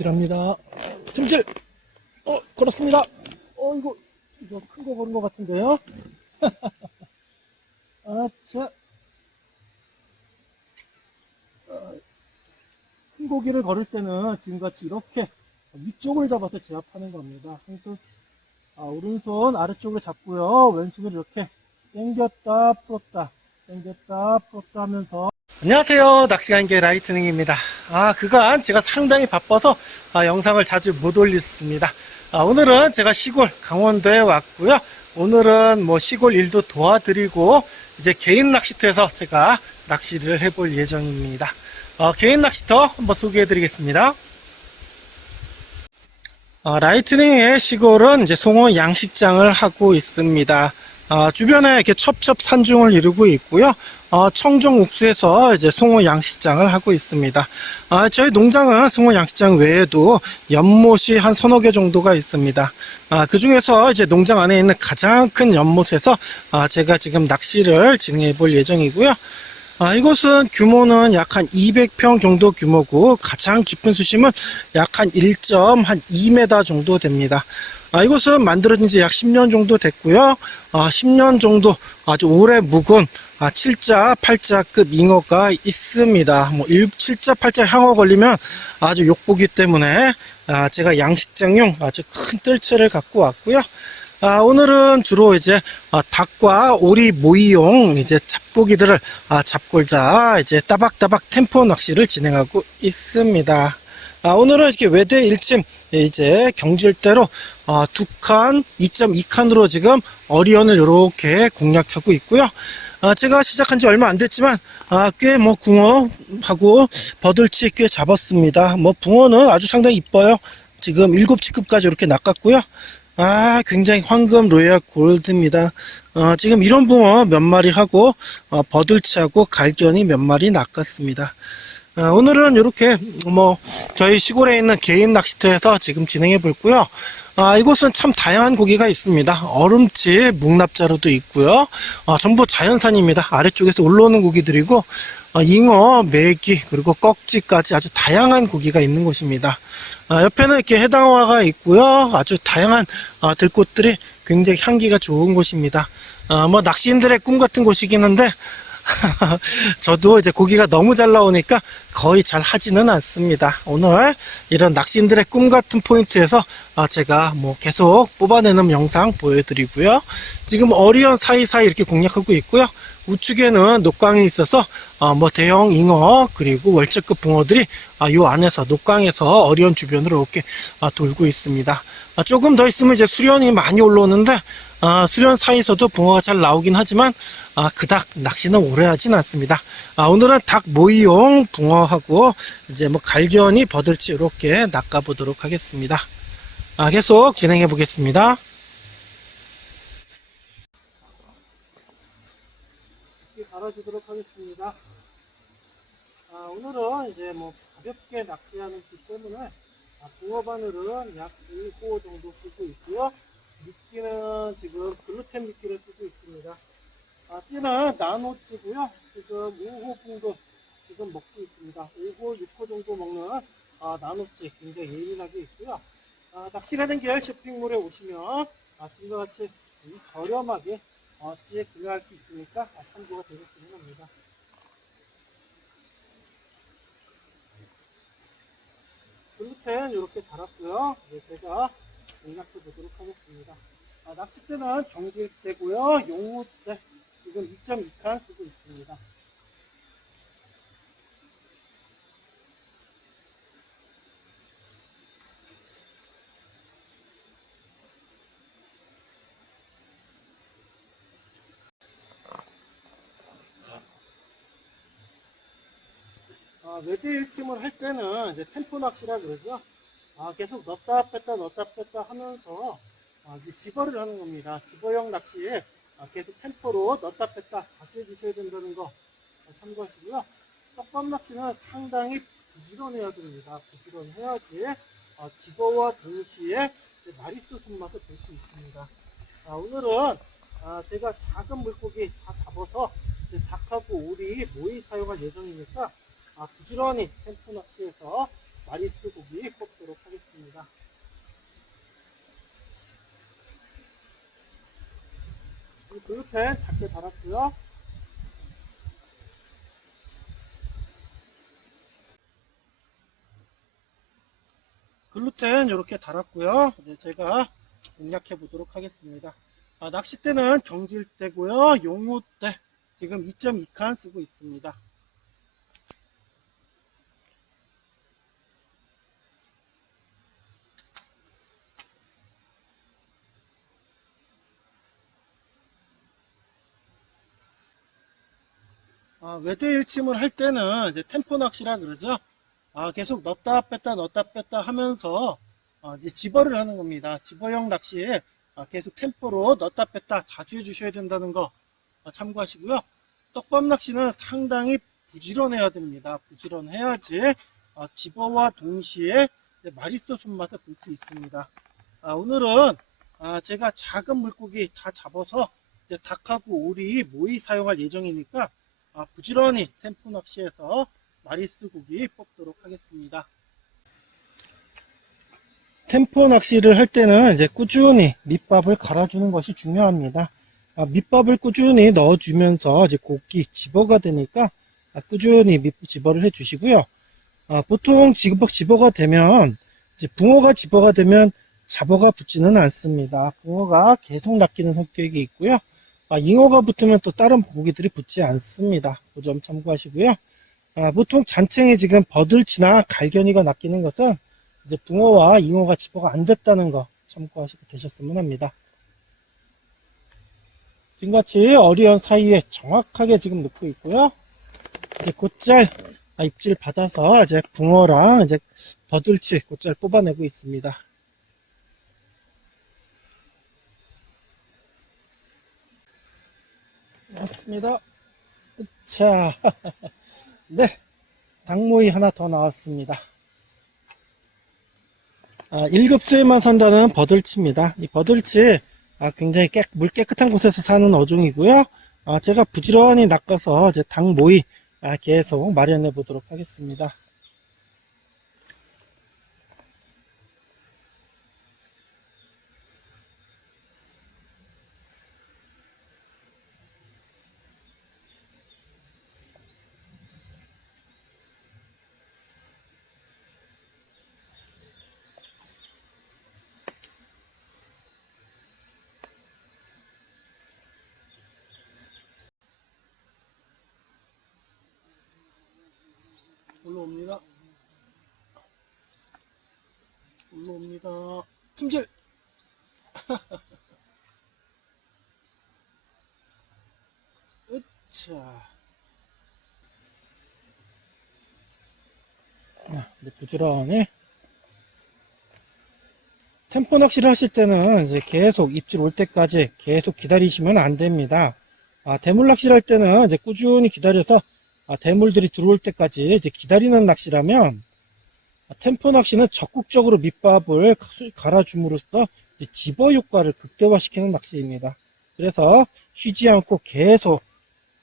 찜질합니다. 찜질! 어, 걸었습니다. 어, 이거, 이거 큰거 걸은 것 같은데요? 아차. 어, 큰 고기를 걸을 때는 지금같이 이렇게 위쪽을 잡아서 제압하는 겁니다. 왼손, 아, 오른손 아래쪽으로 잡고요. 왼손을 이렇게 당겼다, 풀었다, 당겼다, 풀었다 하면서 안녕하세요. 낚시간계 라이트닝입니다. 아, 그간 제가 상당히 바빠서 아, 영상을 자주 못 올렸습니다. 아, 오늘은 제가 시골 강원도에 왔고요. 오늘은 뭐 시골 일도 도와드리고 이제 개인 낚시터에서 제가 낚시를 해볼 예정입니다. 어, 개인 낚시터 한번 소개해드리겠습니다. 어, 라이트닝의 시골은 이제 송어 양식장을 하고 있습니다. 어, 주변에 이렇게 첩첩 산중을 이루고 있고요. 어, 청정 옥수에서 이제 송어 양식장을 하고 있습니다. 어, 저희 농장은 송어 양식장 외에도 연못이 한 서너 개 정도가 있습니다. 아, 그 중에서 이제 농장 안에 있는 가장 큰 연못에서 아, 제가 지금 낚시를 진행해 볼 예정이고요. 아, 이곳은 규모는 약 한 200평 정도 규모고 가장 깊은 수심은 약 한 1.2m 정도 됩니다. 아, 이곳은 만들어진 지 약 10년 정도 됐고요. 아, 10년 정도 아주 오래 묵은 아, 7자, 8자급 잉어가 있습니다. 뭐 1, 7자, 8자 향어 걸리면 아주 욕보기 때문에 아, 제가 양식장용 아주 큰 뜰채를 갖고 왔고요. 아, 오늘은 주로 이제 아, 닭과 오리 모이용 이제 잡고기들을 아, 잡골자 이제 따박따박 템포 낚시를 진행하고 있습니다. 아, 오늘은 이렇게 외대 1침 이제 경질대로 아, 두 칸, 2.2칸으로 지금 어리언을 이렇게 공략하고 있고요. 아, 제가 시작한 지 얼마 안 됐지만 아, 꽤 뭐 붕어하고 버들치 꽤 잡았습니다. 뭐 붕어는 아주 상당히 이뻐요. 지금 7치급까지 이렇게 낚았고요. 아, 굉장히 황금 로얄 골드입니다. 어, 지금 이런 붕어 몇 마리 하고, 어, 버들치하고 갈견이 몇 마리 낚았습니다. 어, 오늘은 이렇게, 뭐, 저희 시골에 있는 개인 낚시터에서 지금 진행해 볼고요. 아, 이곳은 참 다양한 고기가 있습니다. 얼음치, 묵납자루도 있고요. 어, 전부 자연산입니다. 아래쪽에서 올라오는 고기들이고, 어, 잉어, 메기, 그리고 꺽지까지 아주 다양한 고기가 있는 곳입니다. 아, 옆에는 이렇게 해당화가 있고요. 아주 다양한 아, 들꽃들이 굉장히 향기가 좋은 곳입니다. 아, 뭐 낚시인들의 꿈 같은 곳이긴 한데 저도 이제 고기가 너무 잘 나오니까 거의 잘 하지는 않습니다. 오늘 이런 낚시인들의 꿈 같은 포인트에서 아, 제가 뭐 계속 뽑아내는 영상 보여드리고요. 지금 어리언 사이사이 이렇게 공략하고 있고요. 우측에는 녹광이 있어서 어, 뭐 대형 잉어 그리고 월척급 붕어들이 아, 요 안에서 녹광에서 어리언 주변으로 이렇게 아, 돌고 있습니다. 아, 조금 더 있으면 이제 수련이 많이 올라오는데 아, 수련 사이에서도 붕어가 잘 나오긴 하지만 아, 그닥 낚시는 오래 하진 않습니다. 아, 오늘은 닭 모이용 붕어하고 이제 뭐 갈견이 버들치 이렇게 낚아보도록 하겠습니다. 아, 계속 진행해 보겠습니다. 이렇게 갈아주도록 하겠습니다. 아, 오늘은 이제 뭐 가볍게 낚시하는 기 때문에 아, 붕어 바늘은 약 5호 정도 쓰고 있고요. 미끼는 지금 글루텐 미끼를 쓰고 있습니다. 아, 찌는 나노찌고요. 지금 5호 정도 지금 먹고 있습니다. 5호, 6호 정도 먹는 아, 나노찌 굉장히 예민하게 있고요. 아, 낚시가는 길 쇼핑몰에 오시면 아, 지금과 같이 이 저렴하게 어, 찌에 구매할 수 있으니까 아, 참고가 되겠기는 합니다. 글루텐 이렇게 달았고요. 네, 제가 공략해 보도록 하겠습니다. 아, 낚싯대는 경질대고요. 용호대 지금 2.2칸 쓰고 있습니다. 아, 외대 일침을 할 때는 이제 템포 낚시라 그러죠. 아, 계속 넣었다 뺐다 넣었다 뺐다 하면서 아, 이제 집어를 하는 겁니다. 집어형 낚시에 아, 계속 템포로 넣었다 뺐다 자주 해주셔야 된다는 거 아, 참고하시고요. 떡밥 낚시는 상당히 부지런해야 됩니다. 부지런해야지 아, 집어와 동시에 마리수 손맛을 볼 수 있습니다. 아, 오늘은 아, 제가 작은 물고기 다 잡아서 닭하고 오리 모이 사용할 예정이니까 아, 부지런히 템포 낚시해서 마리수 고기 뽑도록 하겠습니다. 그리고 작게 달았고요. 글루텐 이렇게 달았고요. 이제 제가 공략해 보도록 하겠습니다. 아, 낚싯대는 경질대고요. 용호대 지금 2.2칸 쓰고 있습니다. 아, 외대 일침을 할 때는 이제 템포 낚시라 그러죠. 아, 계속 넣었다 뺐다 넣었다 뺐다 하면서 어, 이제 집어를 하는 겁니다. 집어형 낚시에 아, 계속 템포로 넣었다 뺐다 자주 해주셔야 된다는 거 어, 참고하시고요. 떡밥 낚시는 상당히 부지런해야 됩니다. 부지런해야지 어, 집어와 동시에 마리수 손맛을 볼 수 있습니다. 아, 오늘은 아, 제가 작은 물고기 다 잡아서 닭하고 오리 모이 사용할 예정이니까 아, 부지런히 템포 낚시에서 마리스 고기 뽑도록 하겠습니다. 템포 낚시를 할 때는 이제 꾸준히 밑밥을 갈아주는 것이 중요합니다. 아, 밑밥을 꾸준히 넣어주면서 이제 고기 집어가 되니까 아, 꾸준히 밑 집어를 해주시고요. 아, 보통 집어, 집어가 되면 이제 붕어가 집어가 되면 잡어가 붙지는 않습니다. 붕어가 계속 낚이는 성격이 있고요. 아, 잉어가 붙으면 또 다른 고기들이 붙지 않습니다. 그 점 참고하시고요. 아, 보통 잔챙이 지금 버들치나 갈견이가 낚이는 것은 이제 붕어와 잉어가 집어가 안 됐다는 거 참고하시고 되셨으면 합니다. 지금같이 어리언 사이에 정확하게 지금 넣고 있고요. 이제 곧잘 아, 입질 받아서 이제 붕어랑 이제 버들치 곧잘 뽑아내고 있습니다. 맞습니다. 자, 네. 닭모이 하나 더 나왔습니다. 아, 1급수에만 산다는 버들치입니다. 이 버들치, 아, 굉장히 깨, 물 깨끗한 곳에서 사는 어종이고요. 아, 제가 부지런히 낚아서 이제 닭모이 아, 계속 마련해 보도록 하겠습니다. 올라옵니다. 올라옵니다. 찜질! 으차. 아, 이제 부지런히. 템포 낚시를 하실 때는 이제 계속 입질 올 때까지 계속 기다리시면 안 됩니다. 아, 대물 낚시를 할 때는 이제 꾸준히 기다려서 아, 대물들이 들어올 때까지 이제 기다리는 낚시라면 아, 템포 낚시는 적극적으로 밑밥을 갈아줌으로써 집어 효과를 극대화시키는 낚시입니다. 그래서 쉬지 않고 계속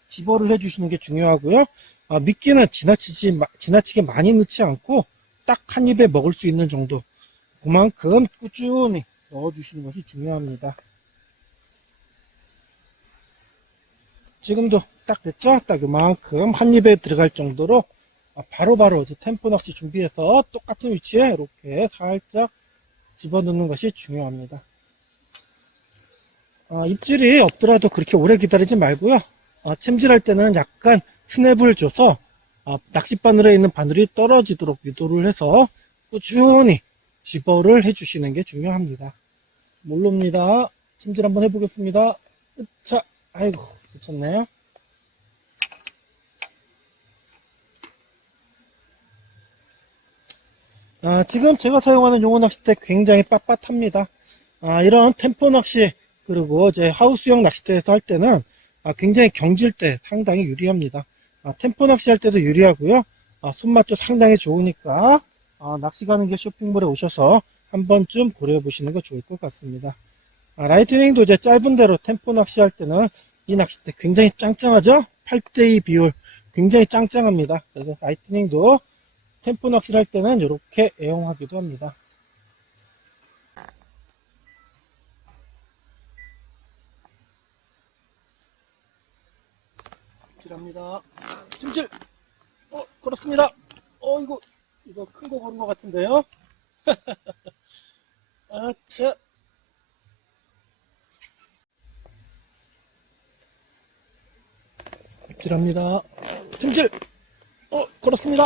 집어를 해주시는 게 중요하고요. 아, 미끼는 지나치지, 마- 지나치게 많이 넣지 않고 딱 한 입에 먹을 수 있는 정도. 그만큼 꾸준히 넣어주시는 것이 중요합니다. 지금도 딱 됐죠? 딱 이만큼 한 입에 들어갈 정도로 아, 바로바로 이제 템포 낚시 준비해서 똑같은 위치에 이렇게 살짝 집어넣는 것이 중요합니다. 아, 입질이 없더라도 그렇게 오래 기다리지 말고요. 아, 챔질할 때는 약간 스냅을 줘서 아, 낚싯바늘에 있는 바늘이 떨어지도록 유도를 해서 꾸준히 집어를 해주시는 게 중요합니다. 몰릅니다. 챔질 한번 해보겠습니다. 자, 아이고, 미쳤네요. 아, 지금 제가 사용하는 용어 낚싯대 굉장히 빳빳합니다. 아, 이런 템포 낚시, 그리고 이제 하우스형 낚싯대에서 할 때는 아, 굉장히 경질 때 상당히 유리합니다. 아, 템포 낚시 할 때도 유리하고요. 아, 손맛도 상당히 좋으니까 아, 낚시 가는 길 쇼핑몰에 오셔서 한 번쯤 고려해 보시는 거 좋을 것 같습니다. 아, 라이트닝도 이제 짧은 대로 템포 낚시 할 때는 이 낚싯대 굉장히 짱짱하죠? 8대2 비율 굉장히 짱짱합니다. 그래서 라이트닝도 템포 낚시를 할 때는 이렇게 애용하기도 합니다. 찜질합니다. 찜질! 어, 걸었습니다. 어, 이거, 이거 큰 거 걸은 것 같은데요? 아차. 찜질합니다. 찜질! 어, 걸었습니다.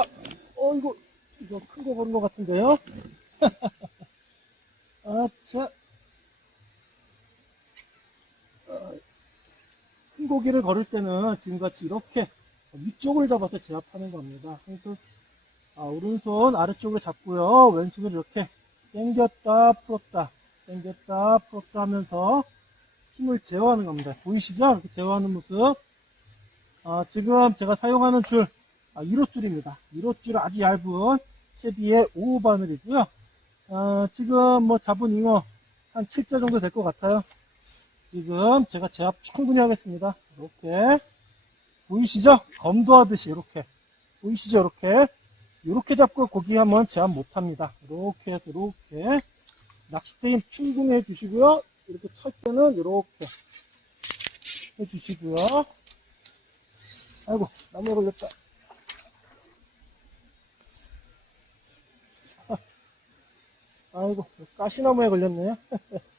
어, 이거, 이거 큰 거 걸은 것 같은데요? 아차. 어, 큰 고기를 걸을 때는 지금같이 이렇게 위쪽을 잡아서 제압하는 겁니다. 한손, 아, 오른손 아래쪽을 잡고요. 왼손을 이렇게 당겼다 풀었다 당겼다 풀었다 하면서 힘을 제어하는 겁니다. 보이시죠? 이렇게 제어하는 모습. 아, 지금 제가 사용하는 줄 아, 1호 줄입니다. 1호 줄 아주 얇은 셰비의 5호 바늘이고요. 아, 지금 뭐 잡은 잉어 한 7자 정도 될 것 같아요. 지금 제가 제압 충분히 하겠습니다. 이렇게 보이시죠? 검도하듯이 이렇게 보이시죠? 이렇게 이렇게 잡고 고기 하면 제압 못합니다. 이렇게 해서 이렇게 낚싯대 힘 충분히 해주시고요. 이렇게 찰 때는 이렇게 해주시고요. 아이고 나무에 걸렸다. 아이고 가시나무에 걸렸네요.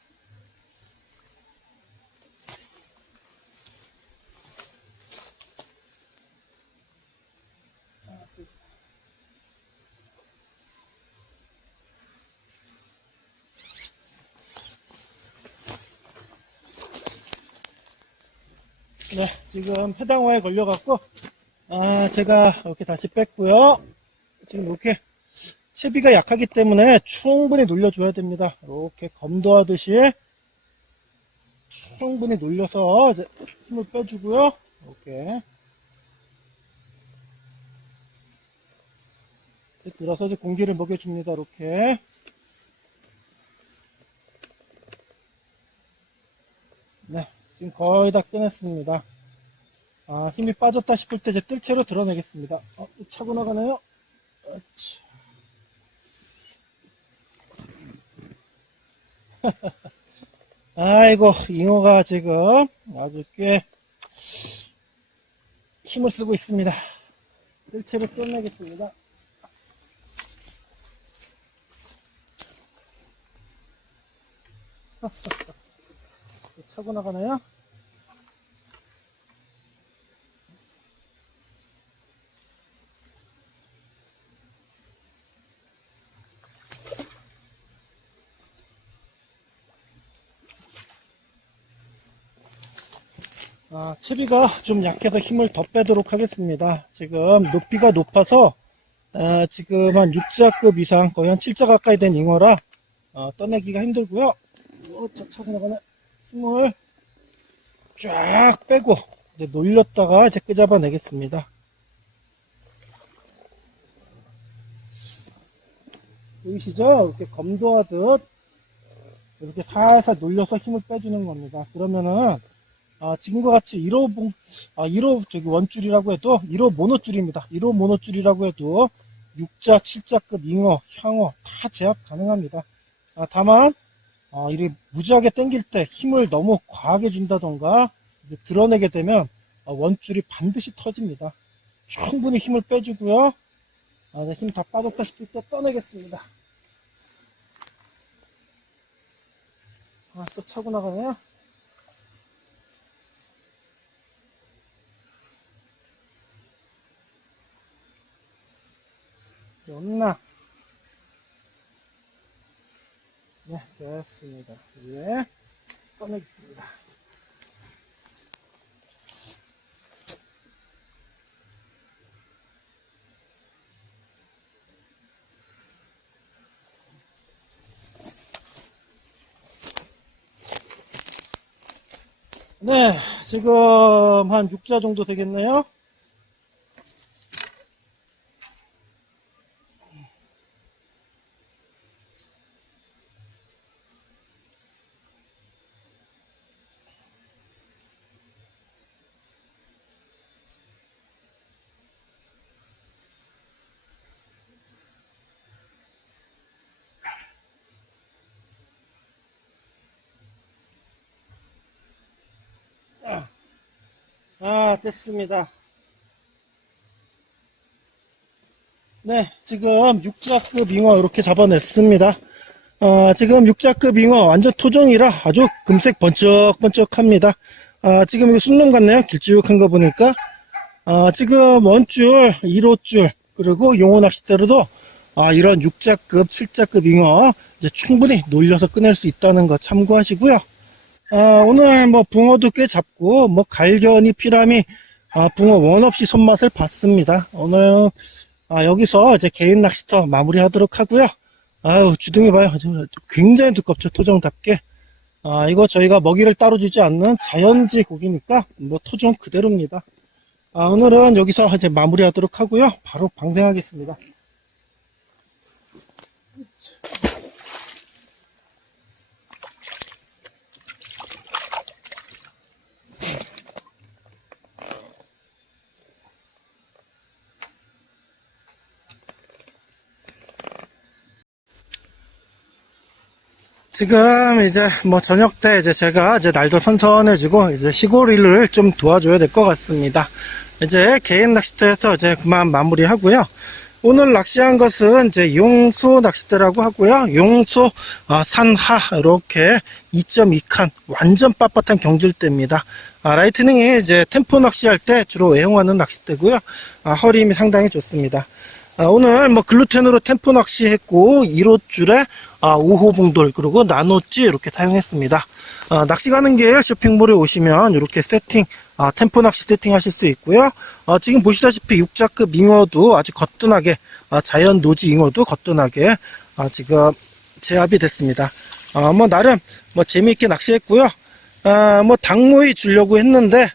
네, 지금 해당화에 걸려갖고, 아, 제가 이렇게 다시 뺐고요. 지금 이렇게 채비가 약하기 때문에 충분히 놀려줘야 됩니다. 이렇게 검도하듯이 충분히 놀려서 힘을 빼주고요. 이렇게. 들어서 이제 공기를 먹여줍니다. 이렇게. 네, 지금 거의 다 꺼냈습니다. 아, 힘이 빠졌다 싶을 때 이제 뜰채로 드러내겠습니다. 어, 또 차고 나가네요. 아이고, 잉어가 지금 아주 꽤 힘을 쓰고 있습니다. 뜰채로 끝내겠습니다. 또 차고 나가나요? 아, 채비가 좀 약해서 힘을 더 빼도록 하겠습니다. 지금 높이가 높아서 아, 지금 한 6자급 이상 거의 한 7자 가까이 된 잉어라 어, 떠내기가 힘들고요. 어, 저 차고 나가네. 힘을 쫙 빼고 이제 놀렸다가 이제 끄잡아내겠습니다. 보이시죠? 이렇게 검도하듯 이렇게 살살 놀려서 힘을 빼주는 겁니다. 그러면은 아, 지금과 같이 1호 봉, 아, 1호 저기 원줄이라고 해도 1호 모노줄입니다. 1호 모노줄이라고 해도 6자, 7자급 잉어, 향어 다 제압 가능합니다. 아, 다만 아, 이리 무지하게 당길 때 힘을 너무 과하게 준다던가 이제 드러내게 되면 아, 원줄이 반드시 터집니다. 충분히 힘을 빼주고요. 아, 힘 다 빠졌다 싶을 때 떠내겠습니다. 아, 또 차고 나가네요. 없나? 네, 됐습니다. 이제 꺼내겠습니다. 네, 지금 한 6자 정도 되겠네요. 아 됐습니다. 네 지금 육자급 잉어 이렇게 잡아냈습니다. 어, 지금 육자급 잉어 완전 토종이라 아주 금색 번쩍번쩍합니다. 아, 지금 이거 순놈 같네요. 길쭉한 거 보니까. 아, 지금 원줄 1호줄 그리고 용어 낚싯대로도 아, 이런 육자급 7자급 잉어 이제 충분히 놀려서 끊을 수 있다는 거 참고하시고요. 아, 오늘 뭐 붕어도 꽤 잡고 뭐 갈견이 피라미 아, 붕어 원 없이 손맛을 봤습니다. 오늘 아, 여기서 이제 개인 낚시터 마무리하도록 하고요. 아유 주둥이 봐요. 저 굉장히 두껍죠 토종답게. 아, 이거 저희가 먹이를 따로 주지 않는 자연지 고기니까 뭐 토종 그대로입니다. 아, 오늘은 여기서 이제 마무리하도록 하고요. 바로 방생하겠습니다. 지금 이제 뭐 저녁 때 이제 제가 이제 날도 선선해지고 이제 시골 일을 좀 도와줘야 될 것 같습니다. 이제 개인 낚시터에서 이제 그만 마무리하고요. 오늘 낚시한 것은 이제 용소 낚싯대라고 하고요. 용소 아, 산하 이렇게 2.2칸 완전 빳빳한 경질대입니다. 아, 라이트닝이 이제 템포 낚시할 때 주로 애용하는 낚싯대고요. 아, 허리 힘이 상당히 좋습니다. 아, 오늘 뭐 글루텐으로 템포 낚시 했고 1호 줄에 아, 5호 봉돌 그리고 나노찌 이렇게 사용했습니다. 아, 낚시 가는 길 쇼핑몰에 오시면 이렇게 세팅 아, 템포 낚시 세팅 하실 수 있고요. 아, 지금 보시다시피 육자급 잉어도 아주 거뜬하게 아, 자연 노지 잉어도 거뜬하게 아, 지금 제압이 됐습니다. 아, 뭐 나름 뭐 재미있게 낚시했고요. 아, 뭐 닭모이 주려고 했는데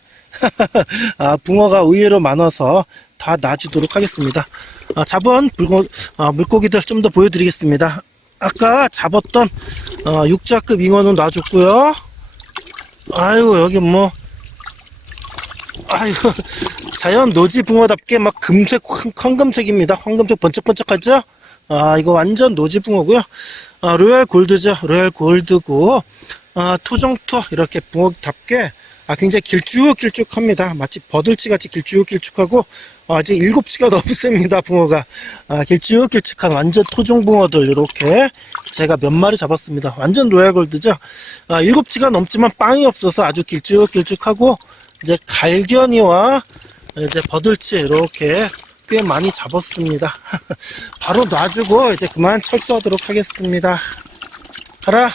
아, 붕어가 의외로 많아서 다 놔주도록 하겠습니다. 아, 잡은 물고, 아, 물고기들 좀 더 보여드리겠습니다. 아까 잡았던 어, 육자급 잉어는 놔줬고요. 아이고 여기 뭐 아이고 자연 노지 붕어답게 막 금색 황, 황금색입니다. 황금색 번쩍번쩍하죠? 아 이거 완전 노지 붕어고요. 아, 로얄 골드죠. 로얄 골드고 아, 토종토 이렇게 붕어답게 아, 굉장히 길쭉길쭉합니다. 마치 버들치 같이 길쭉길쭉하고 아, 아직 일곱 치가 넘습니다. 붕어가 아, 길쭉길쭉한 완전 토종 붕어들 이렇게 제가 몇 마리 잡았습니다. 완전 로얄 골드죠. 아, 일곱 치가 넘지만 빵이 없어서 아주 길쭉길쭉하고 이제 갈견이와 이제 버들치 이렇게 꽤 많이 잡았습니다. 바로 놔주고 이제 그만 철수하도록 하겠습니다. 가라.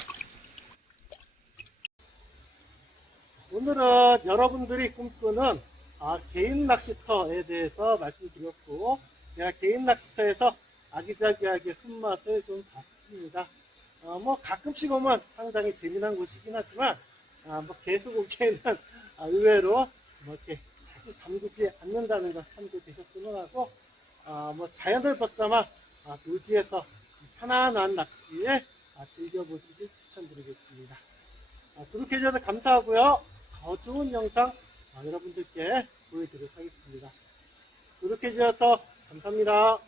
오늘은 여러분들이 꿈꾸는 아, 개인 낚시터에 대해서 말씀드렸고 제가 개인 낚시터에서 아기자기하게 손맛을 좀 봤습니다. 어, 뭐 가끔씩 오면 상당히 재미난 곳이긴 하지만 아, 뭐 계속 오기에는 아, 의외로 뭐 이렇게 자주 담그지 않는다는 거 참고되셨으면 하고 아, 뭐 자연을 벗삼아 아, 도지에서 편안한 낚시에 아, 즐겨보시길 추천드리겠습니다. 아, 구독해주셔서 감사하고요. 더 좋은 영상 아, 여러분들께 보여드리도록 하겠습니다. 구독해주셔서 감사합니다.